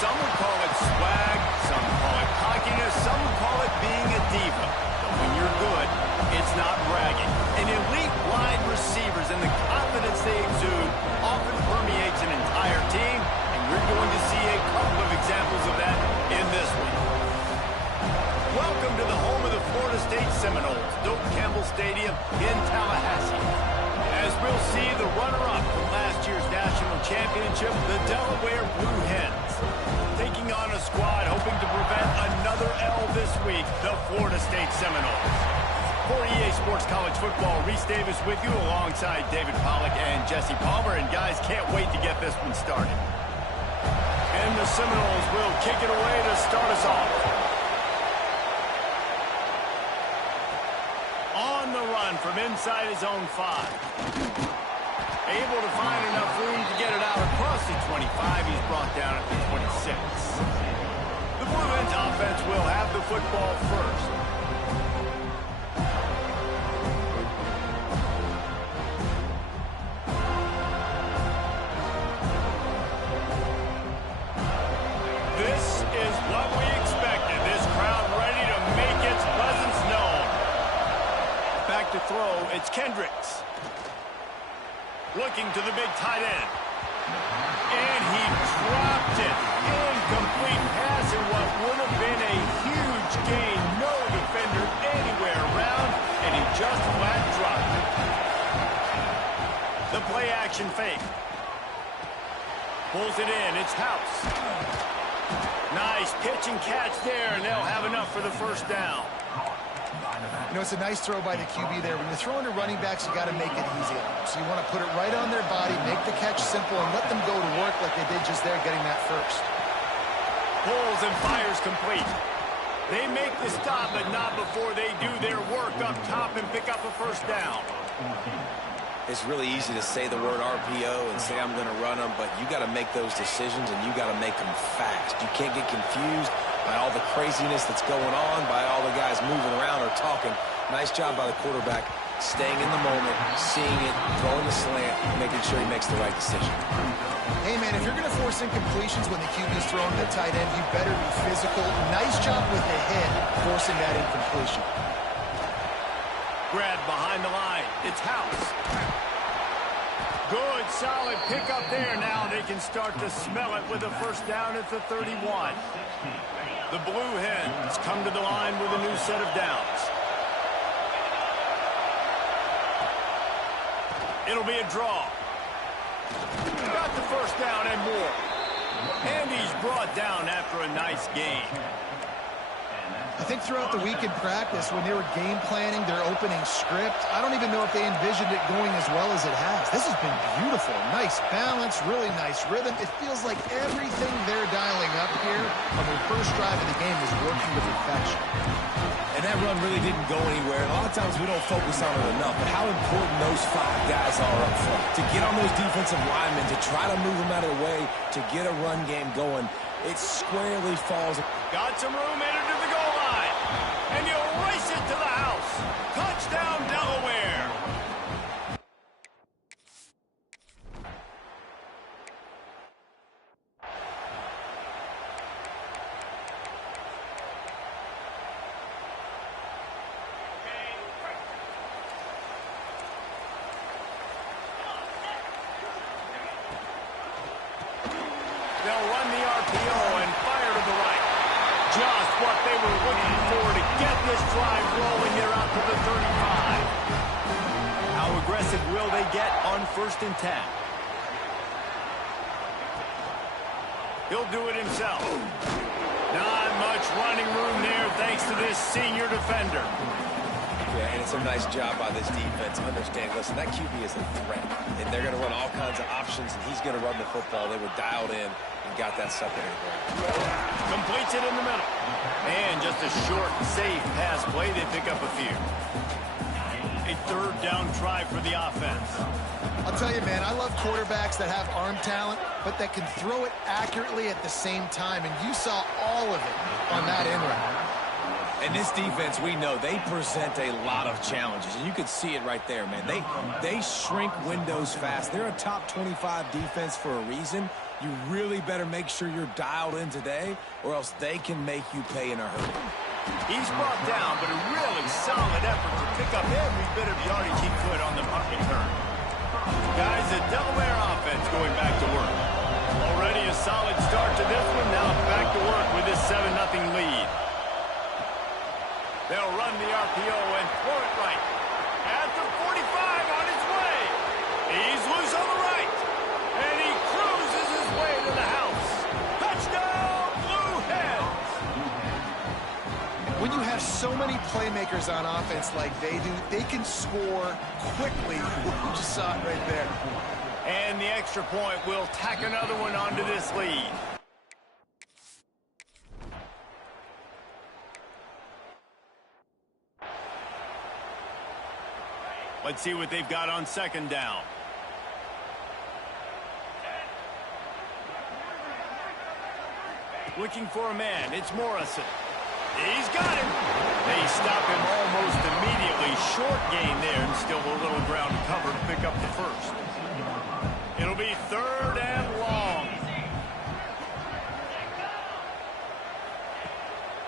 Some would call it swag, some call it cockiness, some would call it being a diva. But when you're good, it's not bragging. And elite wide receivers and the confidence they exude often permeates an entire team, and we're going to see a couple of examples of that in this one. Welcome to the home of the Florida State Seminoles, Doak Campbell Stadium in Tallahassee. As we'll see, the runner-up from last year's national championship, the Delaware Blue Hens, taking on a squad hoping to prevent another L this week, the Florida State Seminoles. For EA Sports College Football, Reese Davis with you alongside David Pollack and Jesse Palmer. And guys, can't wait to get this one started. And the Seminoles will kick it away to start us off. On the run from inside his own 5. Able to find enough room to get it out across the 25. He's brought down at the 26. The Blue Hens offense will have the football first. This is what we expected. This crowd ready to make its presence known. Back to throw, it's Kendricks. Looking to the big tight end. And he dropped it. Incomplete pass in what would have been a huge gain. No defender anywhere around, and he just flat dropped it. The play action fake. Pulls it in, it's House. Nice pitch and catch there, and they'll have enough for the first down. You know, it's a nice throw by the QB there. When you're throwing to running backs, you got to make it easy. So you want to put it right on their body, make the catch simple, and let them go to work like they did just there, getting that first. Pulls and fires complete. They make the stop, but not before they do their work up top and pick up a first down. It's really easy to say the word RPO and say I'm going to run them, but you got to make those decisions, and you got to make them fast. You can't get confused by all the craziness that's going on, by all the guys moving around or talking. Nice job by the quarterback, staying in the moment, seeing it, throwing the slant, making sure he makes the right decision. Hey, man, if you're going to force incompletions when the QB's throwing the tight end, you better be physical. Nice job with the head, forcing that incompletion. Grab behind the line. It's House. Good, solid pickup there. Now they can start to smell it with a first down at the 31. The Blue Hens come to the line with a new set of downs. It'll be a draw. Got the first down and more. And he's brought down after a nice gain. I think throughout the week in practice, when they were game planning their opening script, I don't even know if they envisioned it going as well as it has. This has been beautiful. Nice balance, really nice rhythm. It feels like everything they're dialing up here on their first drive of the game is working to perfection. And that run really didn't go anywhere. A lot of times we don't focus on it enough, but how important those 5 guys are up front. To get on those defensive linemen, to try to move them out of the way, to get a run game going, it squarely falls. Got some room headed to the goal line. And he'll race it to the house. Touchdown, Delaware. They'll run the RPO and fire to the right. Just what they were looking for to get this drive rolling. They're out to the 35. How aggressive will they get on 1st and 10? He'll do it himself. Not much running room there thanks to this senior defender. Yeah, and it's a nice job by this defense. Understand, listen, that QB is a threat. And they're going to run all kinds of options, and he's going to run the football. They were dialed in and got that secondary goal. Completes it in the middle. And just a short, safe pass play. They pick up a few. A 3rd down try for the offense. I'll tell you, man, I love quarterbacks that have arm talent, but that can throw it accurately at the same time. And you saw all of it on that end route. And this defense, we know, they present a lot of challenges. And you can see it right there, man. They shrink windows fast. They're a top 25 defense for a reason. You really better make sure you're dialed in today, or else they can make you pay in a hurry. He's brought down, but a really solid effort to pick up every bit of yardage he could on the punt return. Guys, the Delaware offense going back to work. Already a solid start to this one. Now back to work with this 7-0 lead. They'll run the RPO and throw it right. At the 45 on his way. He's loose on the right. And he cruises his way to the house. Touchdown, Blue Hens! When you have so many playmakers on offense like they do, they can score quickly. You just saw it right there. And the extra point will tack another one onto this lead. Let's see what they've got on second down. Looking for a man. It's Morrison. He's got him. They stop him almost immediately. Short gain there, and still a little ground to cover to pick up the first. It'll be 3rd and long.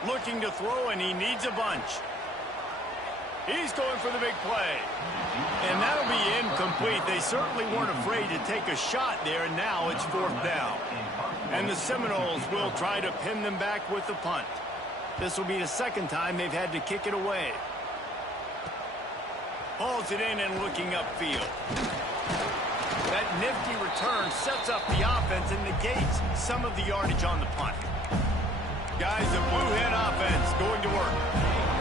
Looking to throw, and he needs a bunch. He's going for the big play. And that'll be incomplete. They certainly weren't afraid to take a shot there, and now it's 4th down. And the Seminoles will try to pin them back with the punt. This will be the 2nd time they've had to kick it away. Hauls it in and looking upfield. That nifty return sets up the offense and negates some of the yardage on the punt. Guys, the Blue Hen offense going to work.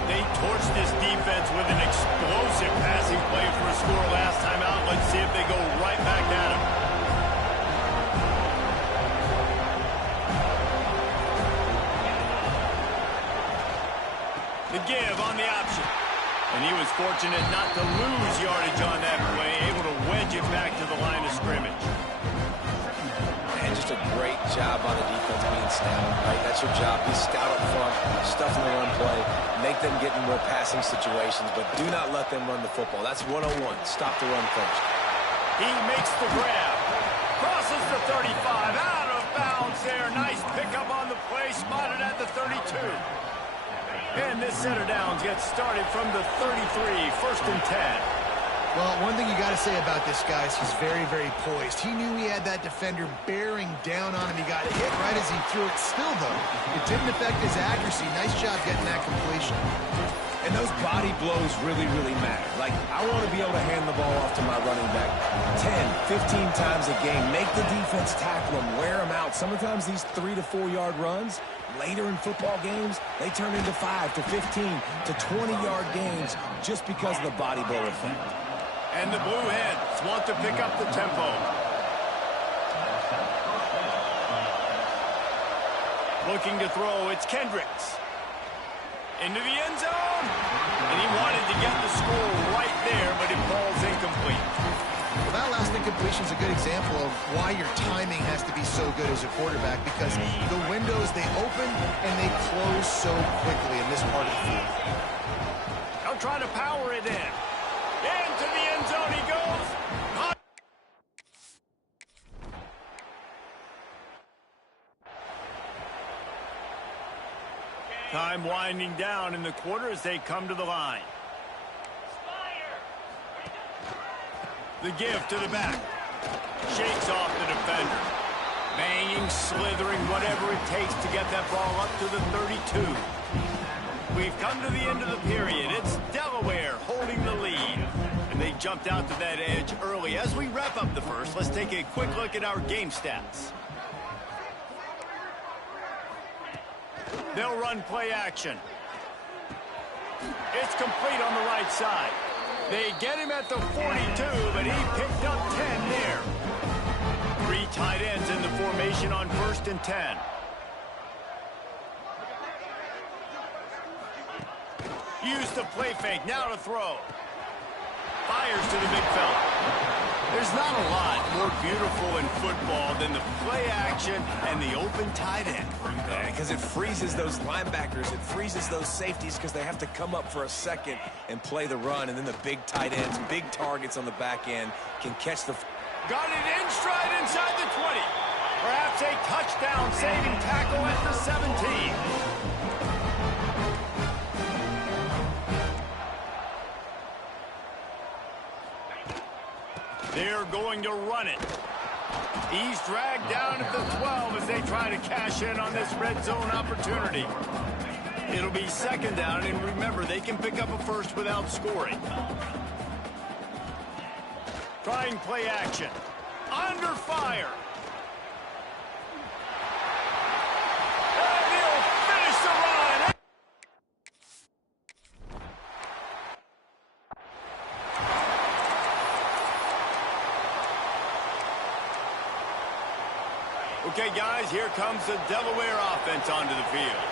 They torched this defense with an explosive passing play for a score last time out. Let's see if they go right back at him. The give on the option. And he was fortunate not to lose yardage on that play, able to wedge it back to the line of scrimmage. And just a great job on the defense being stout, right? That's your job. Be stout up front, stuff in the run play, make them get in more passing situations, but do not let them run the football. That's 101. Stop the run first. He makes the grab. Crosses the 35. Out of bounds there. Nice pickup on the play. Spotted at the 32. And this center downs gets started from the 33. 1st and 10. Well, one thing you got to say about this guy is he's very, very poised. He knew he had that defender bearing down on him. He got hit right as he threw it. Still, though, it didn't affect his accuracy. Nice job getting that completion. And those body blows really, really matter. Like, I want to be able to hand the ball off to my running back 10, 15 times a game. Make the defense tackle him, wear him out. Sometimes these 3 to 4 yard runs, later in football games, they turn into 5 to 15 to 20-yard gains just because of the body blow effect. And the Blue Hens want to pick up the tempo. Looking to throw, it's Kendricks. Into the end zone. And he wanted to get the score right there, but it falls incomplete. Well, that last incompletion is a good example of why your timing has to be so good as a quarterback, because the windows, they open and they close so quickly in this part of the field. They'll try to power it in. Into the end zone he goes. Time winding down in the quarter as they come to the line. The give to the back. Shakes off the defender. Banging, slithering, whatever it takes to get that ball up to the 32. We've come to the end of the period. It's Delaware holding the lead. And they jumped out to that edge early. As we wrap up the first, let's take a quick look at our game stats. They'll run play action. It's complete on the right side. They get him at the 42, but he picked up 10 there. 3 tight ends in the formation on 1st and 10. Use the play fake, now to throw. Fires to the big fella. There's not a lot more beautiful in football than the play action and the open tight end. Yeah, because it freezes those linebackers. It freezes those safeties because they have to come up for a second and play the run. And then the big tight ends, big targets on the back end can catch the... Got it in stride inside the 20. Perhaps a touchdown-saving tackle at the 17. They're going to run it. He's dragged down at the 12 as they try to cash in on this red zone opportunity. It'll be second down, and remember, they can pick up a first without scoring. Trying play action. Under fire. And he'll finish the run. Okay, guys, here comes the Delaware offense onto the field.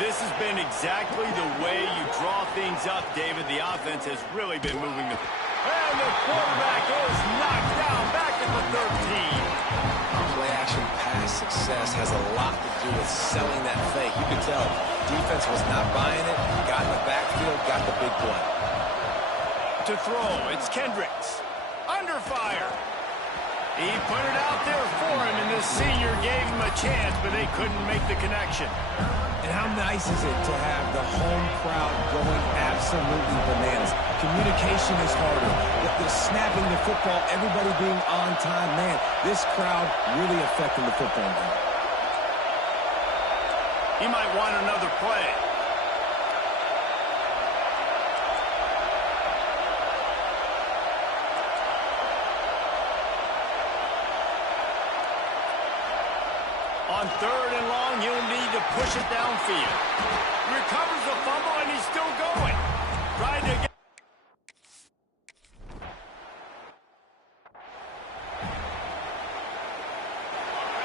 This has been exactly the way you draw things up, David. The offense has really been moving the... And the quarterback is knocked down back at the 13. Play-action pass success has a lot to do with selling that fake. You could tell defense was not buying it. Got in the backfield, got the big play. To throw, it's Kendricks. Under fire. He put it out there for him, and the senior gave him a chance, but they couldn't make the connection. And how nice is it to have the home crowd going absolutely bananas? Communication is harder. The snapping the football, everybody being on time. Man, this crowd really affecting the football game. He might want another play. On third and long, he'll need to push it downfield. Recovers the fumble, and he's still going. Trying to get...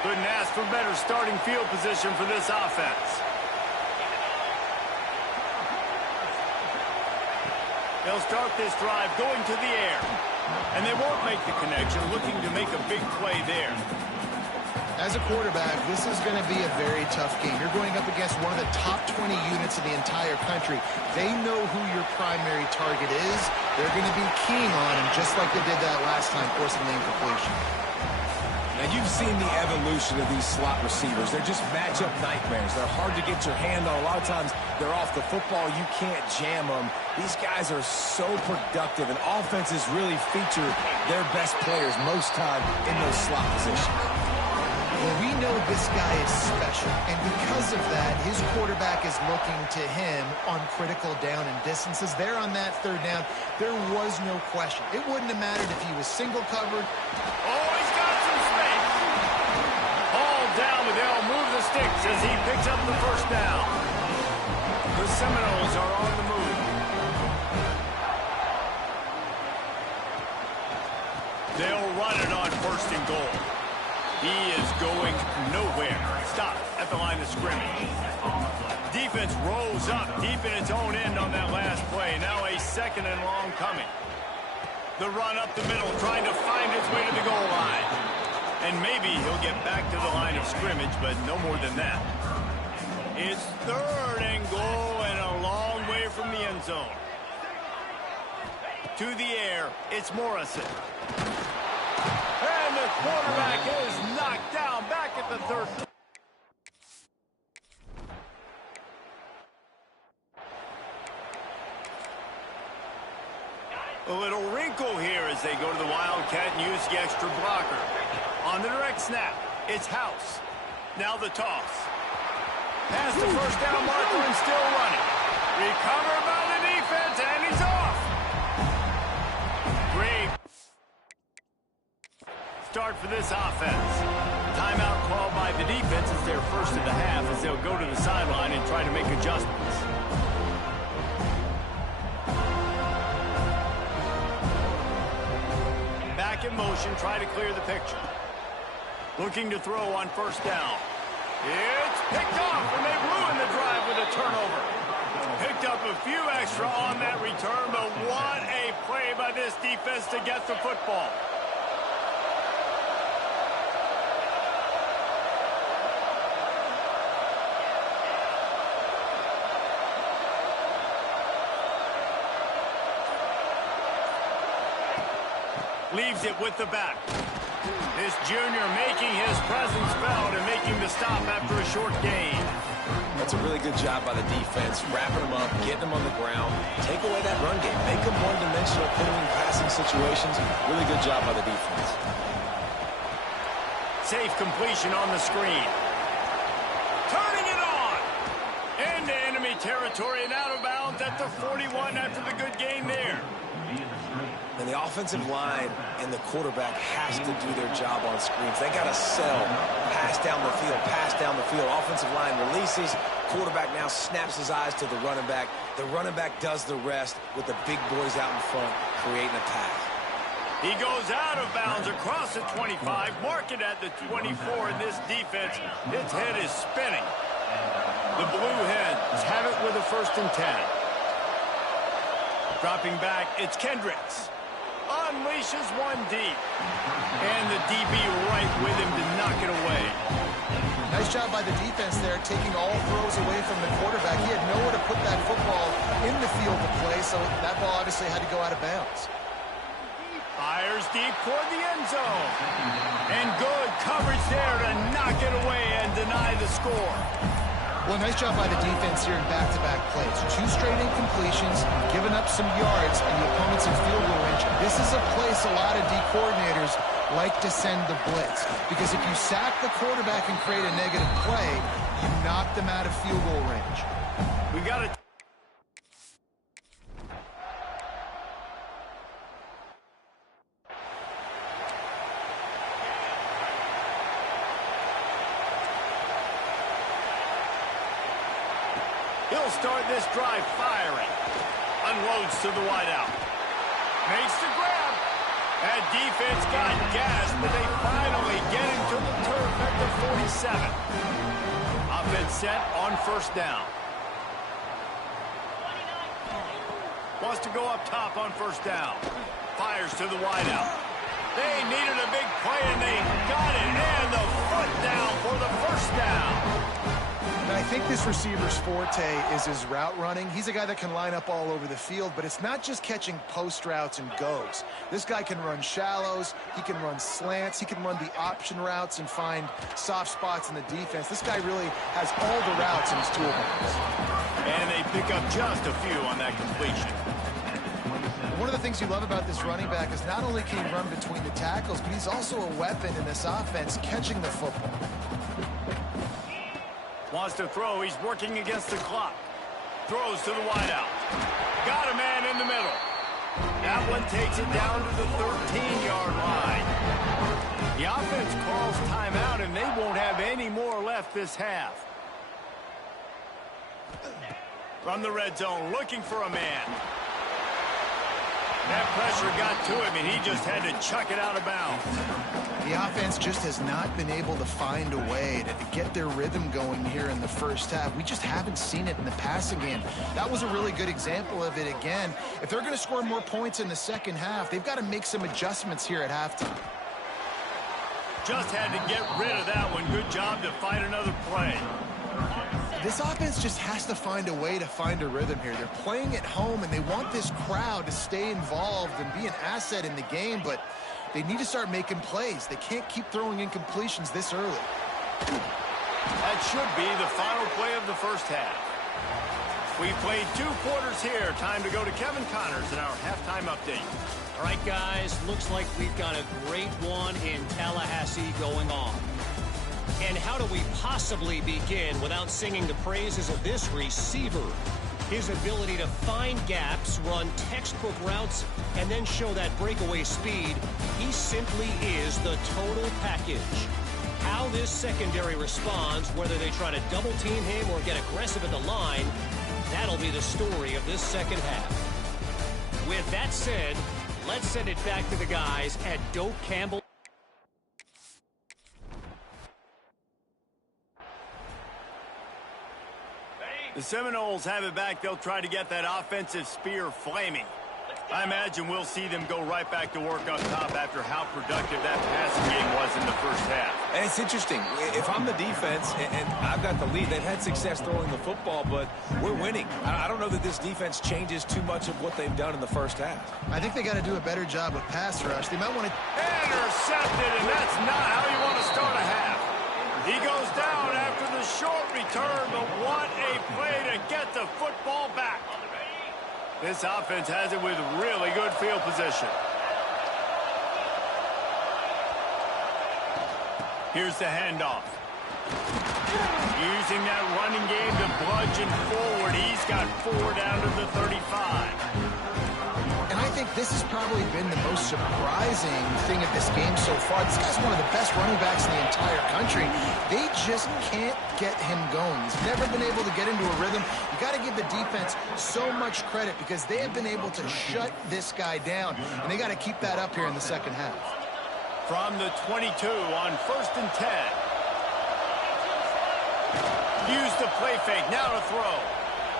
Couldn't ask for better starting field position for this offense. They'll start this drive going to the air. And they won't make the connection, looking to make a big play there. As a quarterback, this is going to be a very tough game. You're going up against one of the top 20 units in the entire country. They know who your primary target is. They're going to be keen on him, just like they did that last time, forcing the incompletion. Now, you've seen the evolution of these slot receivers. They're just matchup nightmares. They're hard to get your hand on. A lot of times, they're off the football. You can't jam them. These guys are so productive, and offenses really feature their best players most time in those slot positions. Well, we know this guy is special, and because of that, his quarterback is looking to him on critical down and distances. There on that third down, there was no question. It wouldn't have mattered if he was single covered. Oh, he's got some space. Hauled down, but they'll move the sticks as he picks up the first down. The Seminoles are on the move. They'll run it on first and goal. He is going nowhere. Stop at the line of scrimmage. Defense rolls up deep in its own end on that last play. Now a second and long coming. The run up the middle, trying to find his way to the goal line. And maybe he'll get back to the line of scrimmage, but no more than that. It's third and goal and a long way from the end zone. To the air, it's Morrison. And the quarterback is knocked down back at the 13. A little wrinkle here as they go to the Wildcat and use the extra blocker. On the direct snap, it's House. Now the toss. Past the first down marker and still running. Recovered by the defense, and he's off. Great start for this offense. Timeout called by the defense is their first of the half as they'll go to the sideline and try to make adjustments. Back in motion, try to clear the picture. Looking to throw on first down. It's picked off, and they ruined the drive with a turnover. Picked up a few extra on that return, but what a play by this defense to get the football. Leaves it with the back. This junior making his presence felt and making the stop after a short gain. That's a really good job by the defense, wrapping them up, getting them on the ground, take away that run game, make them one-dimensional, put them in passing situations. Really good job by the defense. Safe completion on the screen. Turning it on. Into enemy territory and out of bounds at the 41 after the good gain there. And the offensive line and the quarterback has to do their job on screens. They got to sell, pass down the field, pass down the field. Offensive line releases. Quarterback now snaps his eyes to the running back. The running back does the rest with the big boys out in front, creating a path. He goes out of bounds across the 25, marking at the 24 in this defense. His head is spinning. The Blue Hens have it with a 1st and 10. Dropping back, it's Kendricks. Unleashes one deep. And the DB right with him to knock it away. Nice job by the defense there, taking all throws away from the quarterback. He had nowhere to put that football in the field to play, so that ball obviously had to go out of bounds. Fires deep toward the end zone. And good coverage there to knock it away and deny the score. Well, nice job by the defense here in back-to-back plays. 2 straight incompletions, giving up some yards, and the opponent's in field goal range. This is a place a lot of D coordinators like to send the blitz. Because if you sack the quarterback and create a negative play, you knock them out of field goal range. We got it. He'll start this drive firing. Unloads to the wideout. Makes the grab. That defense got gas, but they finally get him to the turf at the 47. Offense set on 1st down. Wants to go up top on 1st down. Fires to the wideout. They needed a big play, and they got it. And the foot down for the 1st down. And I think this receiver's forte is his route running. He's a guy that can line up all over the field, but it's not just catching post routes and goes. This guy can run shallows, he can run slants, he can run the option routes and find soft spots in the defense. This guy really has all the routes in his toolbox. And they pick up just a few on that completion. One of the things you love about this running back is not only can he run between the tackles, but he's also a weapon in this offense catching the football. Wants to throw. He's working against the clock. Throws to the wideout. Got a man in the middle. That one takes it down to the 13-yard line. The offense calls timeout, and they won't have any more left this half. From the red zone, looking for a man. That pressure got to him, and he just had to chuck it out of bounds. The offense just has not been able to find a way to get their rhythm going here in the 1st half. We just haven't seen it in the passing game. That was a really good example of it again. If they're going to score more points in the 2nd half, they've got to make some adjustments here at halftime. Just had to get rid of that one. Good job to find another play. This offense just has to find a way to find a rhythm here. They're playing at home, and they want this crowd to stay involved and be an asset in the game, but they need to start making plays. They can't keep throwing incompletions this early. That should be the final play of the 1st half. We played 2 quarters here. Time to go to Kevin Connors in our halftime update. All right, guys, looks like we've got a great one in Tallahassee going on. And how do we possibly begin without singing the praises of this receiver? His ability to find gaps, run textbook routes, and then show that breakaway speed. He simply is the total package. How this secondary responds, whether they try to double-team him or get aggressive at the line, that'll be the story of this 2nd half. With that said, let's send it back to the guys at Doak Campbell. The Seminoles have it back. They'll try to get that offensive spear flaming. I imagine we'll see them go right back to work up top after how productive that passing game was in the first half. And it's interesting. If I'm the defense and I've got the lead, they've had success throwing the football, but we're winning. I don't know that this defense changes too much of what they've done in the first half. I think they got to do a better job with pass rush. They might want to... Intercepted, and that's not how you want to start a half. He goes down after the short return, but what a play to get the football back. This offense has it with really good field position. Here's the handoff. Using that running game to bludgeon forward. He's got 4 down to the 35. And I think this has probably been the most surprising thing of this game so far. This guy's one of the best running backs in the entire country. They just can't get him going. He's never been able to get into a rhythm. You got to give the defense so much credit because they have been able to shut this guy down, and they got to keep that up here in the second half. From the 22 on 1st and 10. Use the play fake, now to throw.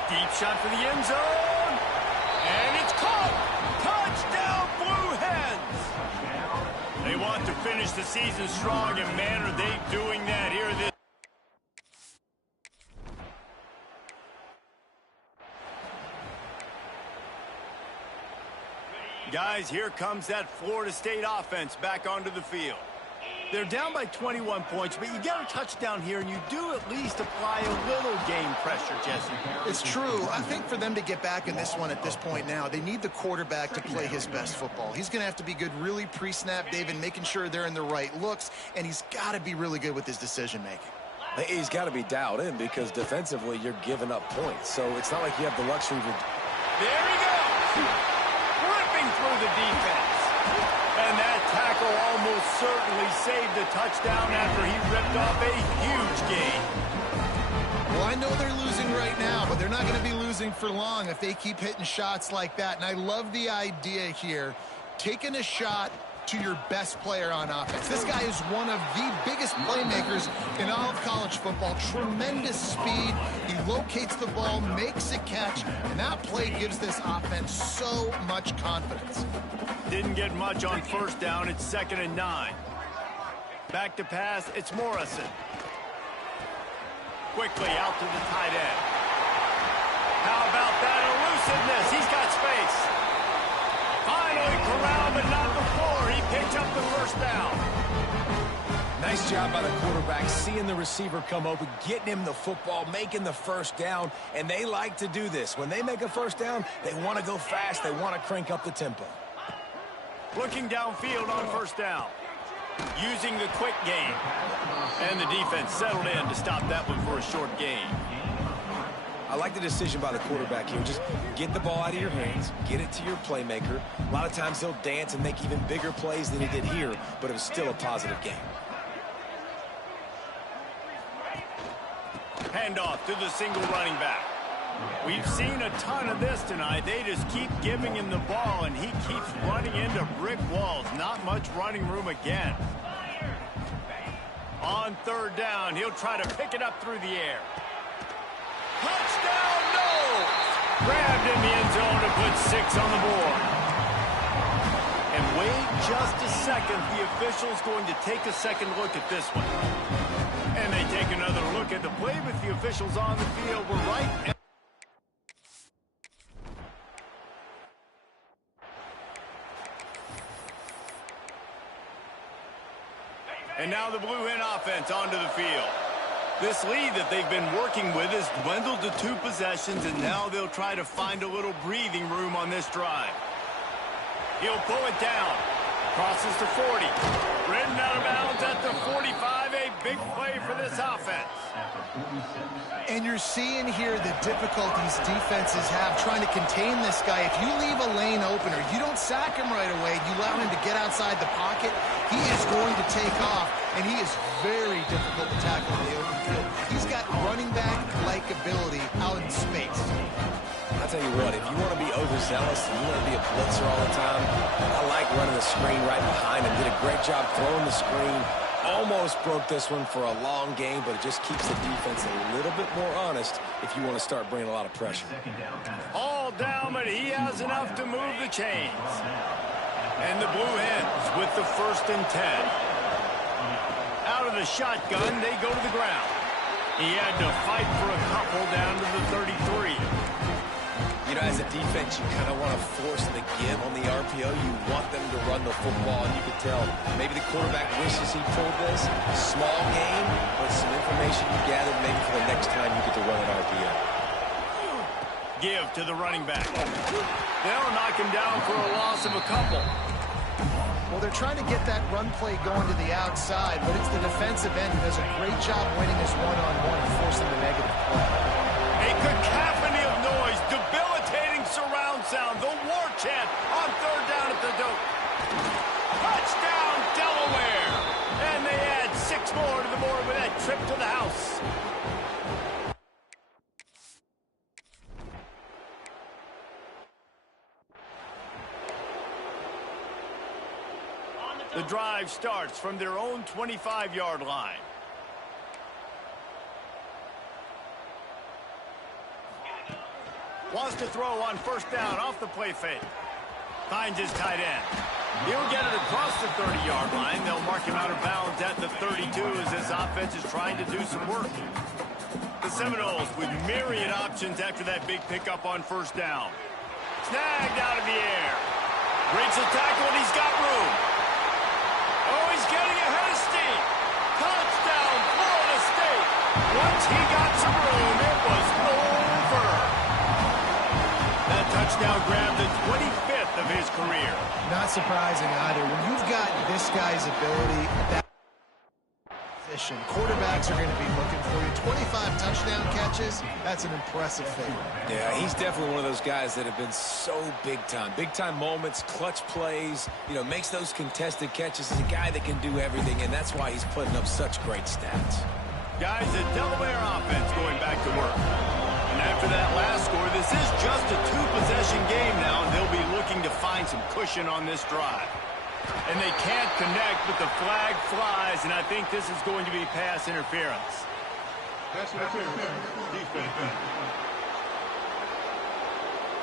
Deep shot for the end zone. And it's caught. Touchdown, Blue Hens. They want to finish the season strong, and man, are they doing that here this. Guys, here comes that Florida State offense back onto the field. They're down by 21 points, but you get a touchdown here, and you do at least apply a little game pressure, Jesse. It's true. I think for them to get back in this one at this point now, they need the quarterback to play his best football. He's going to have to be good really pre-snap, David, making sure they're in the right looks, and he's got to be really good with his decision-making. He's got to be dialed in because defensively you're giving up points. So it's not like you have the luxury to... There he goes! Ripping through the defense. And that tackle almost certainly saved the touchdown after he ripped off a huge gain. Well, I know they're losing right now, but they're not going to be losing for long if they keep hitting shots like that. And I love the idea here, taking a shot to your best player on offense. This guy is one of the biggest playmakers in all of college football. Tremendous speed. He locates the ball, makes a catch, and that play gives this offense so much confidence. Didn't get much on 1st down. It's 2nd and 9. Back to pass. It's Morrison. Quickly out to the tight end. How about that elusiveness? He's got space. Finally corralled, but not before. He picked up the 1st down. Nice job by the quarterback, seeing the receiver come open, getting him the football, making the 1st down, and they like to do this. When they make a 1st down, they want to go fast. They want to crank up the tempo. Looking downfield on 1st down. Using the quick game. And the defense settled in to stop that one for a short gain. I like the decision by the quarterback here. Just get the ball out of your hands, get it to your playmaker. A lot of times he'll dance and make even bigger plays than he did here, but it was still a positive game. Handoff to the single running back. We've seen a ton of this tonight. They just keep giving him the ball, and he keeps running into brick walls. Not much running room again. On 3rd down, he'll try to pick it up through the air. Touchdown, no! Grabbed in the end zone to put 6 on the board. And wait just a second. The official's going to take a second look at this one. And they take another look at the play with the officials on the field. We're right. And now the Blue Hen offense onto the field. This lead that they've been working with has dwindled to 2 possessions, and now they'll try to find a little breathing room on this drive. He'll pull it down. Crosses to 40. Ridden out of bounds at the 45. A big play for this offense. And you're seeing here the difficulties defenses have trying to contain this guy. If you leave a lane open or you don't sack him right away, you allow him to get outside the pocket, he is going to take off, and he is very difficult to tackle in the open field. He's got running back-like ability out in space. I'll tell you what, if you want to be overzealous and you want to be a blitzer all the time, I like running the screen right behind him. Did a great job throwing the screen almost broke this one for a long game, but it just keeps the defense a little bit more honest if you want to start bringing a lot of pressure. All down, but he has enough to move the chains. And the Blue Hens with the 1st and 10. Out of the shotgun, they go to the ground. He had to fight for a couple down to the 33. You know, as a defense, you kind of want to force the give on the RPO. You want them to run the football, and you can tell maybe the quarterback wishes he pulled this. Small game, but some information you gathered maybe for the next time you get to run an RPO. Give to the running back. They'll knock him down for a loss of a couple. Well, they're trying to get that run play going to the outside, but it's the defensive end who does a great job winning his one-on-one and forcing the negative play. A cacophony of noise, debilitating surround sound, the war chant on 3rd down at the dope. Touchdown, Delaware! And they add 6 more to the board with that trip to the house. The drive starts from their own 25-yard line. Wants to throw on 1st down off the play fake. Finds his tight end. He'll get it across the 30-yard line. They'll mark him out of bounds at the 32 as this offense is trying to do some work. The Seminoles with myriad options after that big pickup on 1st down. Snagged out of the air. Breaks a tackle and he's got room. Oh, he's getting ahead of steam. Touchdown, Florida State. Once he got some room, it was over. That touchdown grabbed the 25th of his career. Not surprising either. When you've got this guy's ability at that position, quarterbacks are going to be looking for you. 25 touchdown catches, that's an impressive thing. Yeah, he's definitely one of those guys that have been so big time. Big time moments, clutch plays, you know, makes those contested catches. He's a guy that can do everything, and that's why he's putting up such great stats. Guys, the Delaware offense going back to work. And after that last score, this is just a 2-possession game now, and they'll be looking to find some cushion on this drive. And they can't connect, but the flag flies, and I think this is going to be pass interference. Pass interference. Defense.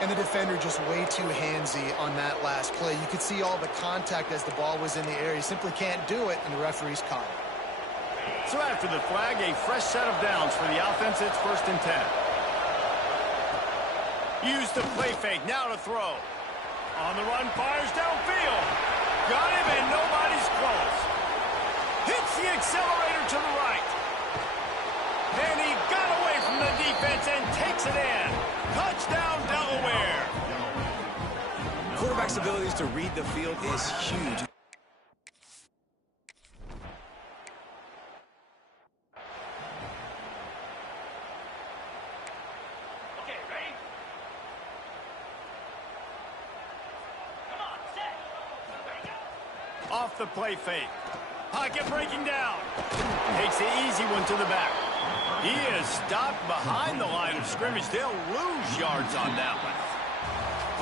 And the defender just way too handsy on that last play. You could see all the contact as the ball was in the air. He simply can't do it, and the referee's caught it. So after the flag, a fresh set of downs for the offense. It's 1st and 10. Use the play fake, now to throw. On the run, fires downfield. Got him, and nobody's close. Hits the accelerator to the right. And he got away from the defense and takes it in. Touchdown, Delaware. Quarterback's abilities to read the field is huge. Off the play fake. Pocket breaking down. Takes the easy one to the back. He is stopped behind the line of scrimmage. They'll lose yards on that one.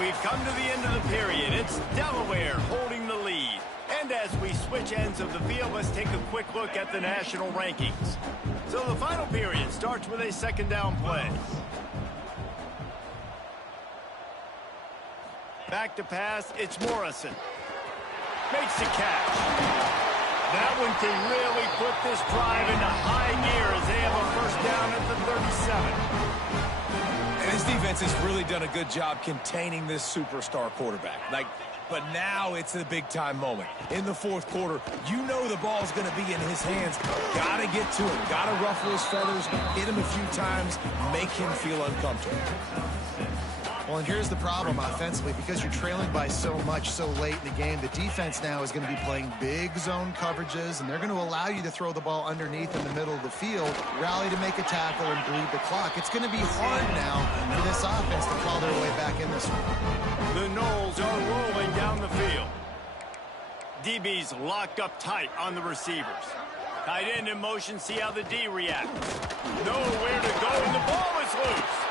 We've come to the end of the period. It's Delaware holding the lead. And as we switch ends of the field, let's take a quick look at the national rankings. So the final period starts with a 2nd down play. Back to pass, it's Morrison. Makes the catch. That one can really put this drive into high gear as they have a 1st down at the 37. And this defense has really done a good job containing this superstar quarterback. But now it's a big-time moment. In the 4th quarter, you know the ball's going to be in his hands. Got to get to him. Got to ruffle his feathers, hit him a few times, make him feel uncomfortable. Well, and here's the problem offensively. Because you're trailing by so much so late in the game, the defense now is going to be playing big zone coverages, and they're going to allow you to throw the ball underneath in the middle of the field, rally to make a tackle, and bleed the clock. It's going to be hard now for this offense to claw their way back in this one. The Noles are rolling down the field. DB's locked up tight on the receivers. Tight end in motion, see how the D reacts. Nowhere to go, and the ball is loose.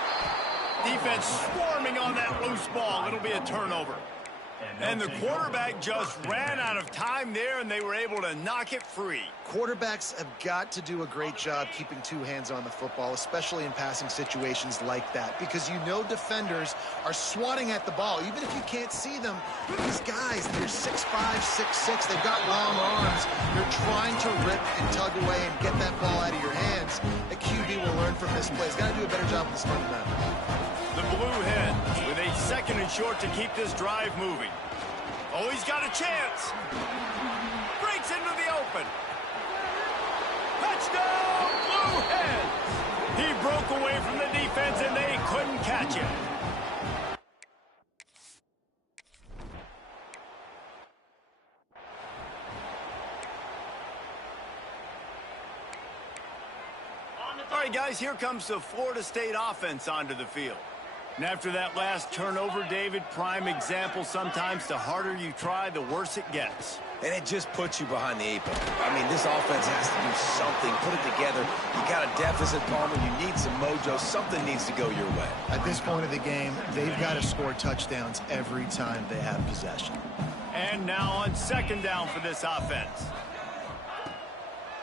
Defense swarming on that loose ball. It'll be a turnover. And the quarterback just ran out of time there, and they were able to knock it free. Quarterbacks have got to do a great job keeping two hands on the football, especially in passing situations like that, because you know defenders are swatting at the ball. Even if you can't see them, these guys, they're 6'5", 6'6", they've got long arms. They're trying to rip and tug away and get that ball out of your hands. The QB will learn from this play. He's got to do a better job with this fundamental. The Blue Hens with a 2nd and short to keep this drive moving. Oh, he's got a chance. Breaks into the open. Touchdown, Blue Hens. He broke away from the defense, and they couldn't catch him. All right, guys, here comes the Florida State offense onto the field. And after that last turnover, David, prime example, sometimes the harder you try, the worse it gets. And it just puts you behind the 8 ball. I mean, this offense has to do something, put it together. You got a deficit, Palmer. You need some mojo. Something needs to go your way. At this point of the game, they've got to score touchdowns every time they have possession. And now on 2nd down for this offense.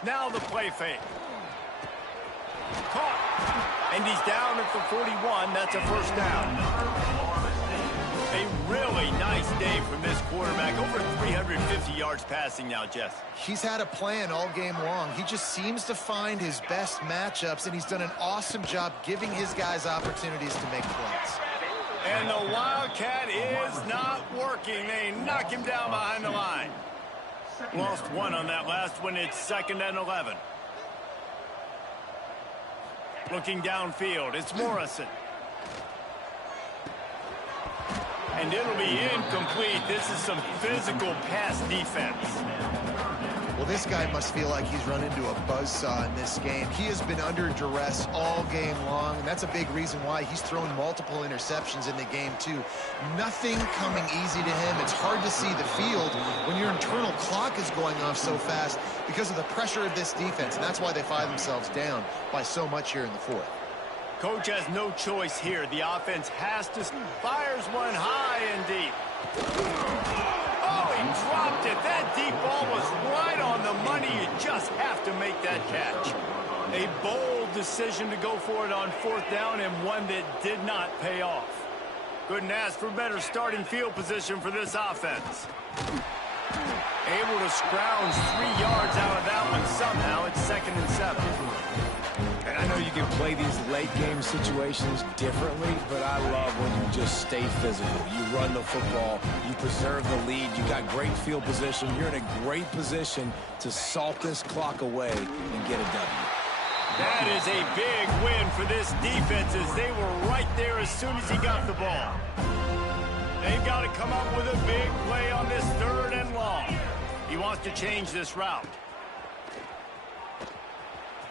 Now the play fake. Caught. And he's down at the 41. That's a 1st down. A really nice day from this quarterback. Over 350 yards passing now, Jess. He's had a plan all game long. He just seems to find his best matchups, and he's done an awesome job giving his guys opportunities to make plays. And the Wildcat is not working. They knock him down behind the line. Lost one on that last one. It's 2nd and 11. Looking downfield, it's Morrison. And it'll be incomplete. This is some physical pass defense. Well, this guy must feel like he's run into a buzzsaw in this game. He has been under duress all game long, and that's a big reason why he's thrown multiple interceptions in the game, too. Nothing coming easy to him. It's hard to see the field when your internal clock is going off so fast because of the pressure of this defense, and that's why they find themselves down by so much here in the 4th. Coach has no choice here. The offense has to fires one high and deep. Oh, he dropped it. That deep ball was right on the money. You just have to make that catch. A bold decision to go for it on 4th down, and one that did not pay off. Couldn't ask for better starting field position for this offense. Able to scrounge 3 yards out of that one somehow. It's 2nd and 7. And I know you can play these late-game situations differently, but I love when you just stay physical. You run the football, you preserve the lead, you got great field position. You're in a great position to salt this clock away and get a W. That is a big win for this defense, as they were right there as soon as he got the ball. They've got to come up with a big play on this 3rd and long. He wants to change this route.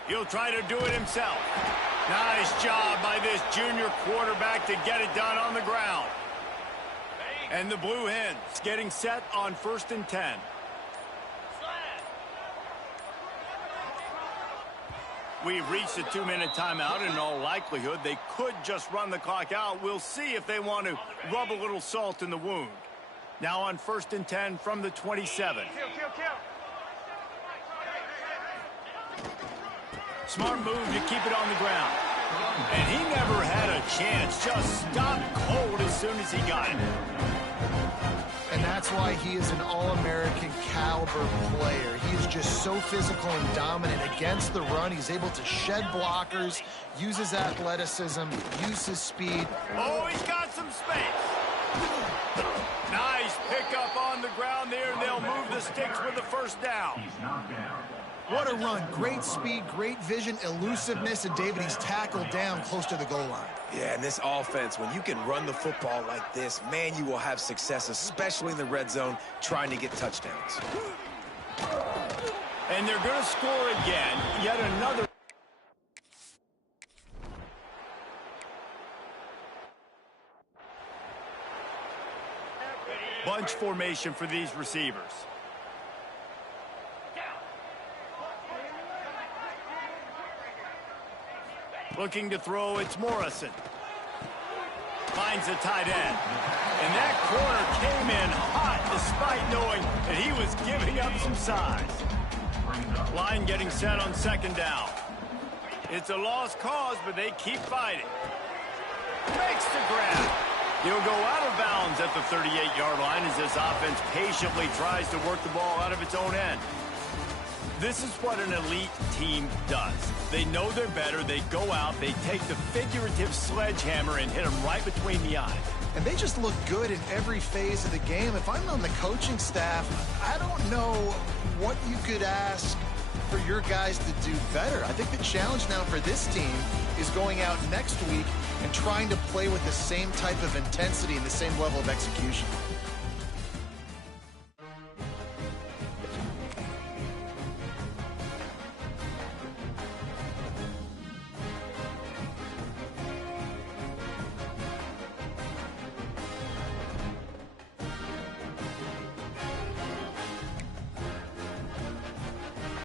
He'll try to do it himself. Nice job by this junior quarterback to get it done on the ground. And the Blue Hens getting set on 1st and 10. We've reached a 2-minute timeout, and in all likelihood, they could just run the clock out. We'll see if they want to rub a little salt in the wound. Now on 1st and 10 from the 27. Smart move to keep it on the ground. And he never had a chance. Just stopped cold as soon as he got it. And that's why he is an All-American caliber player. He is just so physical and dominant against the run. He's able to shed blockers, use his athleticism, use his speed. Oh, he's got some space. Nice pickup on the ground there, and they'll move the sticks with the 1st down. What a run. Great speed, great vision, elusiveness, and David, he's tackled down close to the goal line. Yeah, and this offense, when you can run the football like this, man, you will have success, especially in the red zone, trying to get touchdowns. And they're going to score again. Yet another. Bunch formation for these receivers. Looking to throw, it's Morrison. finds the tight end. And that corner came in hot despite knowing that he was giving up some size. Line getting set on second down. It's a lost cause, but they keep fighting. Makes the grab. He'll go out of bounds at the 38-yard line as this offense patiently tries to work the ball out of its own end. This is what an elite team does. They know they're better. They go out. They take the figurative sledgehammer and hit them right between the eyes. And they just look good in every phase of the game. If I'm on the coaching staff, I don't know what you could ask for your guys to do better. I think the challenge now for this team is going out next week and trying to play with the same type of intensity and the same level of execution.